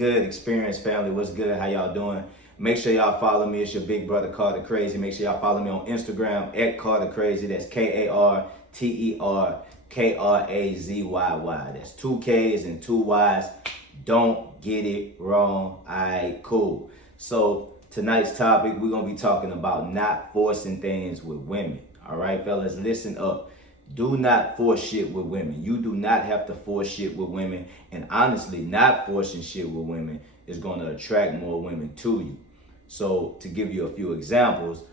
Good experience, family. What's good? How y'all doing? Make sure y'all follow me. It's your big brother Carter Crazy. Make sure y'all follow me on Instagram at Carter Crazy. That's KarterKrazy. That's 2 K's and 2 Y's. Don't get it wrong. Alright, cool. So tonight's topic, we're gonna be talking about not forcing things with women. Alright, fellas, listen up. Do not force shit with women. You do not have to force shit with women. And honestly, not forcing shit with women is going to attract more women to you. So to give you a few examples,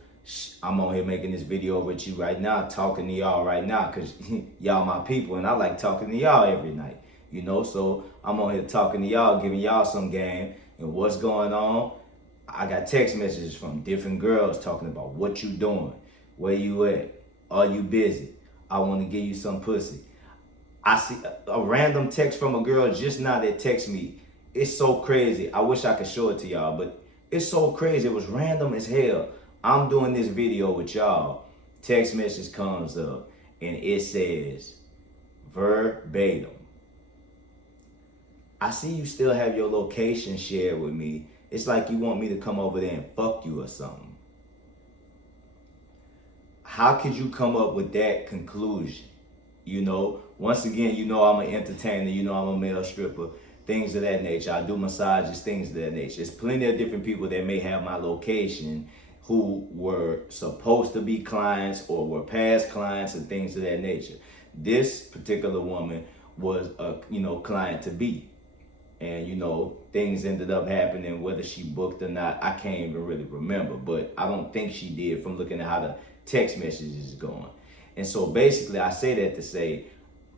I'm on here making this video with you right now, talking to y'all right now, because y'all my people and I like talking to y'all every night. So I'm on here talking to y'all, giving y'all some game and what's going on. I got text messages from different girls talking about what you doing, where you at, are you busy? I want to give you some pussy. I see a random text from a girl just now that text me. It's so crazy. I wish I could show it to y'all, but it's so crazy. It was random as hell. I'm doing this video with y'all. Text message comes up and it says verbatim, I see you still have your location shared with me. It's like you want me to come over there and fuck you or something. How could you come up with that conclusion? Once again, I'm an entertainer, I'm a male stripper, things of that nature. I do massages, things of that nature. There's plenty of different people that may have my location who were supposed to be clients or were past clients and things of that nature. This particular woman was a, client to be. And, things ended up happening, whether she booked or not, I can't even really remember. But I don't think she did from looking at how the text messages is going. And so basically I say that to say,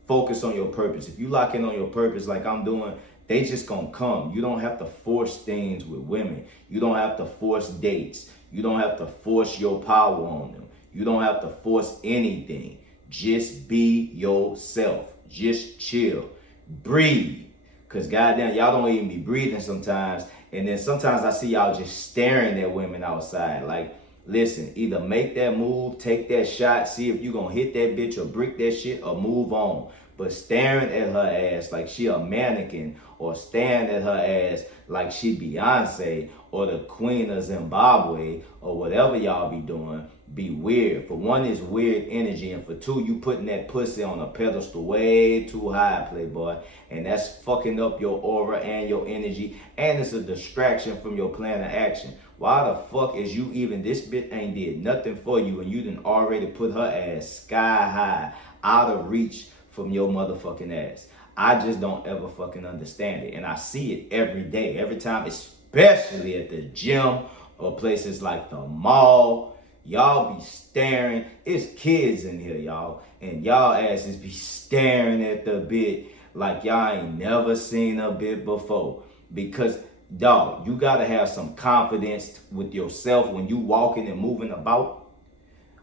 focus on your purpose. If you lock in on your purpose like I'm doing, they just gonna come. You don't have to force things with women. You don't have to force dates. You don't have to force your power on them. You don't have to force anything. Just be yourself. Just chill. Breathe. Cause goddamn, y'all don't even be breathing sometimes. And then sometimes I see y'all just staring at women outside. Like, listen, either make that move, take that shot, see if you gonna hit that bitch or brick that shit or move on. But staring at her ass like she a mannequin or staring at her ass like she Beyonce or the Queen of Zimbabwe or whatever y'all be doing, be weird. For one, it's weird energy, and for two, you putting that pussy on a pedestal way too high, playboy, and that's fucking up your aura and your energy, and it's a distraction from your plan of action. Why the fuck is you even, this bitch ain't did nothing for you and you done already put her ass sky high, out of reach from your motherfucking ass? I just don't ever fucking understand it, and I see it every day, every time, especially at the gym or places like the mall. Y'all be staring. It's kids in here, y'all. And y'all asses be staring at the bit like y'all ain't never seen a bit before. Because, dog, you gotta have some confidence with yourself when you walking and moving about.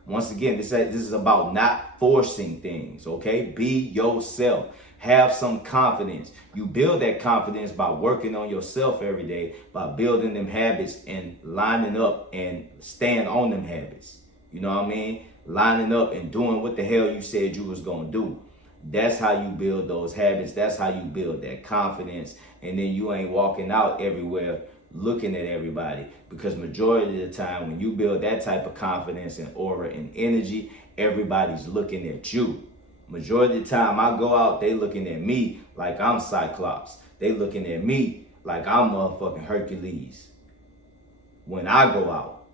Once again, this is about not forcing things, okay? Be yourself. Have some confidence. You build that confidence by working on yourself every day, by building them habits and lining up and staying on them habits. You know what I mean? Lining up and doing what the hell you said you was gonna do. That's how you build those habits. That's how you build that confidence. And then you ain't walking out everywhere looking at everybody, because majority of the time when you build that type of confidence and aura and energy, everybody's looking at you. Majority of the time I go out, they looking at me like I'm Cyclops. They looking at me like I'm motherfucking Hercules. When I go out,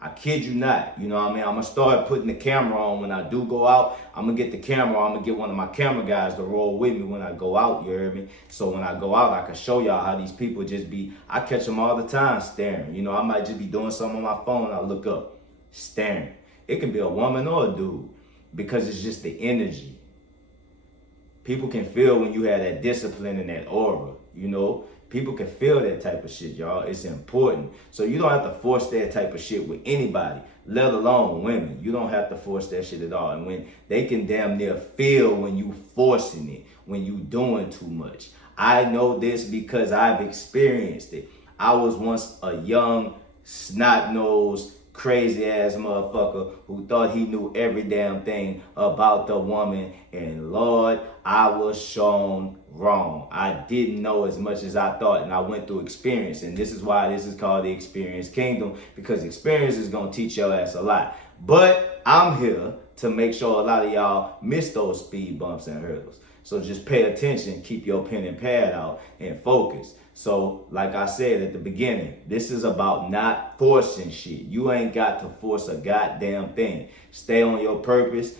I kid you not, you know what I mean? I'm gonna start putting the camera on when I do go out. I'm gonna get the camera, I'm gonna get one of my camera guys to roll with me when I go out, you heard me? So when I go out, I can show y'all how these people just be, I catch them all the time staring. I might just be doing something on my phone, I look up, staring. It can be a woman or a dude, because it's just the energy. People can feel when you have that discipline and that aura, People can feel that type of shit, y'all. It's important. So you don't have to force that type of shit with anybody, let alone women. You don't have to force that shit at all. And when they can damn near feel when you forcing it, when you doing too much. I know this because I've experienced it. I was once a young, snot-nosed, crazy ass motherfucker who thought he knew every damn thing about the woman. And Lord, I was shown wrong. I didn't know as much as I thought, and I went through experience. And this is why this is called the Experience Kingdom, because experience is gonna teach your ass a lot. But I'm here to make sure a lot of y'all miss those speed bumps and hurdles. So just pay attention, keep your pen and pad out, and focus. So, like I said at the beginning, this is about not forcing shit. You ain't got to force a goddamn thing. Stay on your purpose.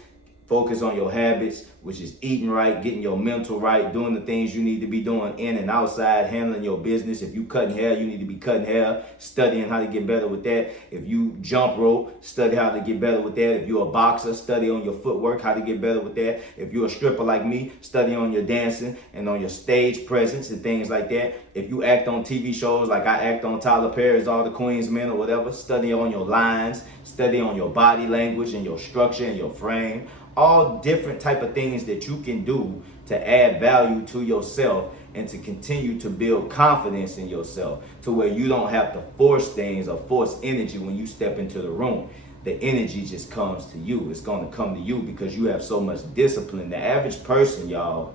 Focus on your habits, which is eating right, getting your mental right, doing the things you need to be doing in and outside, handling your business. If you cutting hair, you need to be cutting hair, studying how to get better with that. If you jump rope, study how to get better with that. If you're a boxer, study on your footwork, how to get better with that. If you're a stripper like me, study on your dancing and on your stage presence and things like that. If you act on TV shows like I act on Tyler Perry's All the Queen's Men or whatever, study on your lines, study on your body language and your structure and your frame. All different type of things that you can do to add value to yourself and to continue to build confidence in yourself to where you don't have to force things or force energy when you step into the room. The energy just comes to you. It's going to come to you because you have so much discipline. The average person, y'all,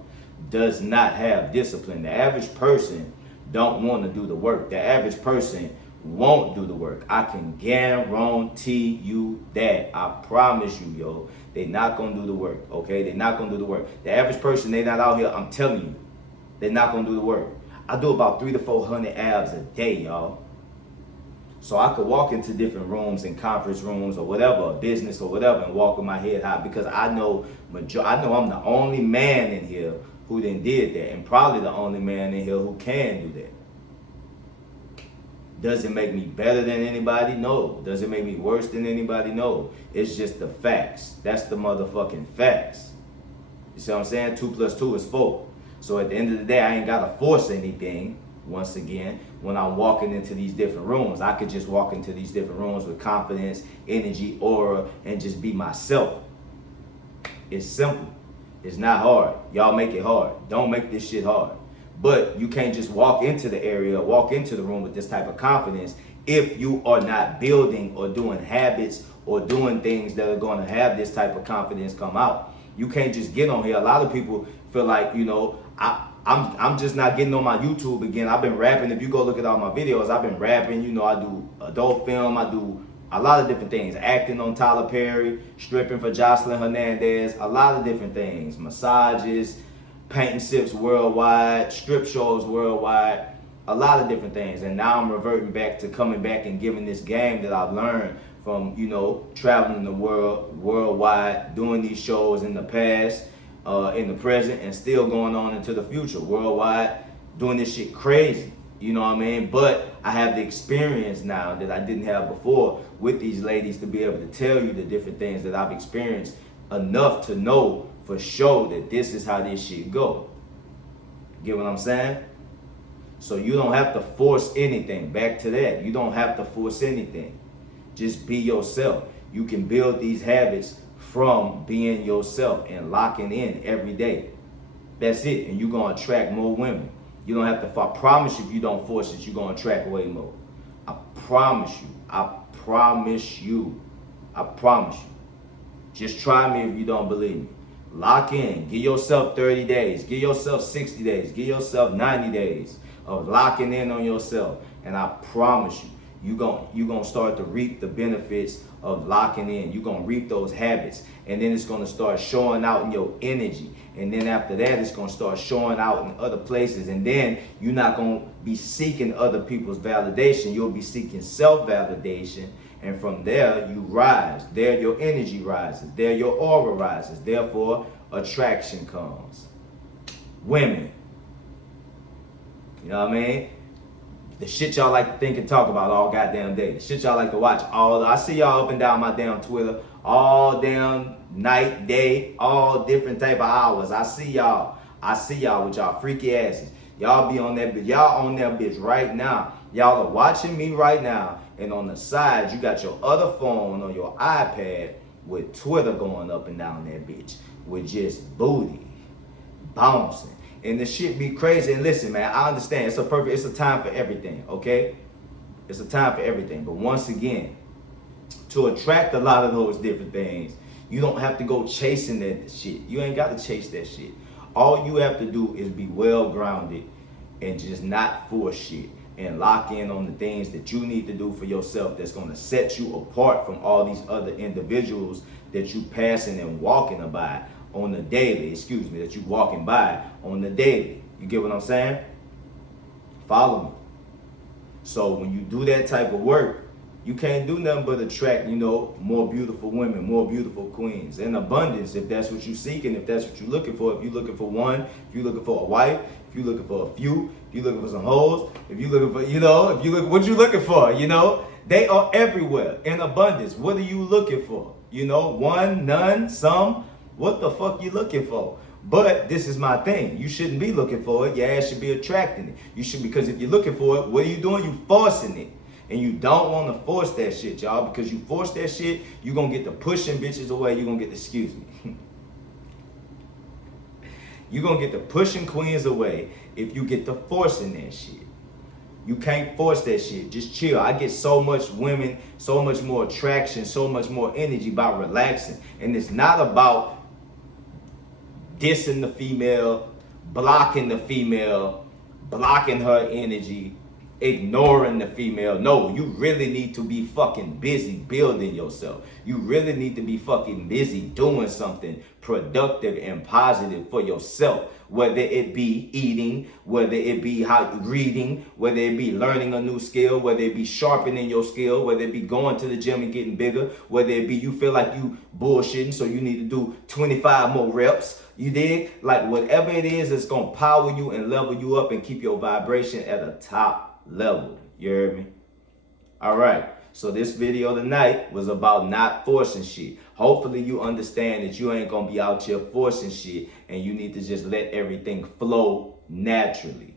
does not have discipline. The average person don't want to do the work. The average person won't do the work. I can guarantee you that. I promise you, yo. They're not going to do the work, okay? They're not going to do the work. The average person, they're not out here, I'm telling you, they're not going to do the work. I do about 300 to 400 abs a day, y'all. So I could walk into different rooms and conference rooms or whatever, business or whatever, and walk with my head high because I know I'm the only man in here who then did that, and probably the only man in here who can do that. Does it make me better than anybody? No. Does it make me worse than anybody? No. It's just the facts. That's the motherfucking facts. You see what I'm saying? 2 + 2 is 4. So at the end of the day, I ain't got to force anything. Once again, when I'm walking into these different rooms, I could just walk into these different rooms with confidence, energy, aura, and just be myself. It's simple. It's not hard. Y'all make it hard. Don't make this shit hard. But you can't just walk into the area, walk into the room with this type of confidence if you are not building or doing habits or doing things that are going to have this type of confidence come out. You can't just get on here. A lot of people feel like, you know, I'm just not getting on my YouTube again. I've been rapping. If you go look at all my videos, I've been rapping. You know, I do adult film. I do a lot of different things. Acting on Tyler Perry, stripping for Jocelyn Hernandez, a lot of different things. Massages, painting sips worldwide, strip shows worldwide, a lot of different things. And now I'm reverting back to coming back and giving this game that I've learned from, you know, traveling the world, worldwide, doing these shows in the past, in the present, and still going on into the future, worldwide, doing this shit crazy. You know what I mean? But I have the experience now that I didn't have before with these ladies to be able to tell you the different things that I've experienced enough to know for sure that this is how this shit go. Get what I'm saying? So you don't have to force anything. Back to that. You don't have to force anything. Just be yourself. You can build these habits from being yourself and locking in every day. That's it. And you're going to attract more women. You don't have to, I promise you, if you don't force it, you're going to attract way more. I promise you. I promise you. I promise you. Just try me if you don't believe me. Lock in. Give yourself 30 days. Give yourself 60 days. Give yourself 90 days of locking in on yourself. And I promise you, you're gonna start to reap the benefits of locking in. You're going to reap those habits. And then it's going to start showing out in your energy. And then after that, it's going to start showing out in other places. And then you're not going to be seeking other people's validation. You'll be seeking self-validation. And from there, you rise. There, your energy rises. There, your aura rises. Therefore, attraction comes. Women. You know what I mean? The shit y'all like to think and talk about all goddamn day. The shit y'all like to watch I see y'all up and down my damn Twitter all damn night, day, all different type of hours. I see y'all with y'all freaky asses. Y'all be on that bitch. Y'all on that bitch right now. Y'all are watching me right now. And on the side, you got your other phone or your iPad with Twitter going up and down that bitch with just booty bouncing. And the shit be crazy. And listen, man, I understand. It's a time for everything, okay? It's a time for everything. But once again, to attract a lot of those different things. You don't have to go chasing that shit. You ain't got to chase that shit. All you have to do is be well grounded and just not force shit and lock in on the things that you need to do for yourself that's going to set you apart from all these other individuals that you passing and walking by on the daily, that you walking by on the daily. You get what I'm saying? Follow me. So when you do that type of work, you can't do nothing but attract, more beautiful women, more beautiful queens in abundance. If that's what you're seeking, if that's what you're looking for, if you're looking for one, if you're looking for a wife, if you're looking for a few, if you're looking for some hoes, if you're looking for, what you looking for, they are everywhere in abundance. What are you looking for? One, none, some. What the fuck you looking for? But this is my thing. You shouldn't be looking for it. Your ass should be attracting it. You should, because if you're looking for it, what are you doing? You forcing it. And you don't want to force that shit, y'all, because you force that shit, you're going to get the pushing bitches away. You're going to get you're going to get the pushing queens away if you get the forcing that shit. You can't force that shit. Just chill. I get so much women, so much more attraction, so much more energy by relaxing. And it's not about dissing the female, blocking the female, blocking her energy, ignoring the female. No, you really need to be fucking busy building yourself. You really need to be fucking busy doing something productive and positive for yourself. Whether it be eating, whether it be reading, whether it be learning a new skill, whether it be sharpening your skill, whether it be going to the gym and getting bigger, whether it be you feel like you bullshitting, so you need to do 25 more reps. You dig? Like whatever it is that's gonna power you and level you up and keep your vibration at a top level. You heard me? All right. So this video tonight was about not forcing shit. Hopefully you understand that you ain't gonna be out here forcing shit and you need to just let everything flow naturally.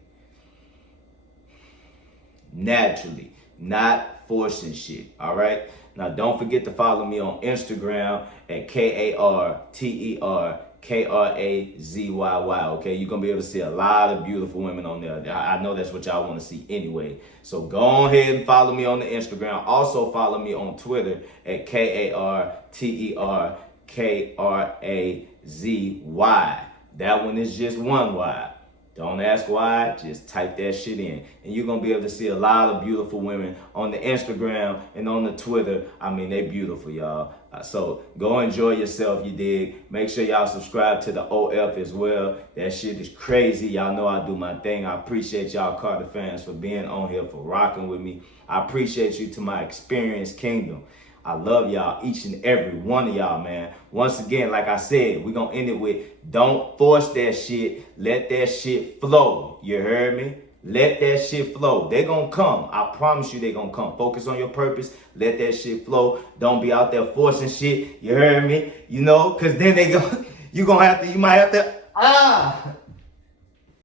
Naturally, not forcing shit, all right? Now don't forget to follow me on Instagram at KARTERKRAZYY, okay? You're going to be able to see a lot of beautiful women on there. I know that's what y'all want to see anyway. So go ahead and follow me on the Instagram. Also follow me on Twitter at KARTERKRAZY. That one is just one Y. Don't ask why, just type that shit in. And you're going to be able to see a lot of beautiful women on the Instagram and on the Twitter. I mean, they beautiful, y'all. So go enjoy yourself, you dig. Make sure y'all subscribe to the OF as well. That shit is crazy. Y'all know I do my thing. I appreciate y'all Carter fans for being on here, for rocking with me. I appreciate you to my experienced kingdom. I love y'all, each and every one of y'all, man. Once again, like I said, we're going to end it with don't force that shit. Let that shit flow. You heard me? Let that shit flow. They going to come. I promise you they going to come. Focus on your purpose. Let that shit flow. Don't be out there forcing shit. You heard me? Because then you might have to,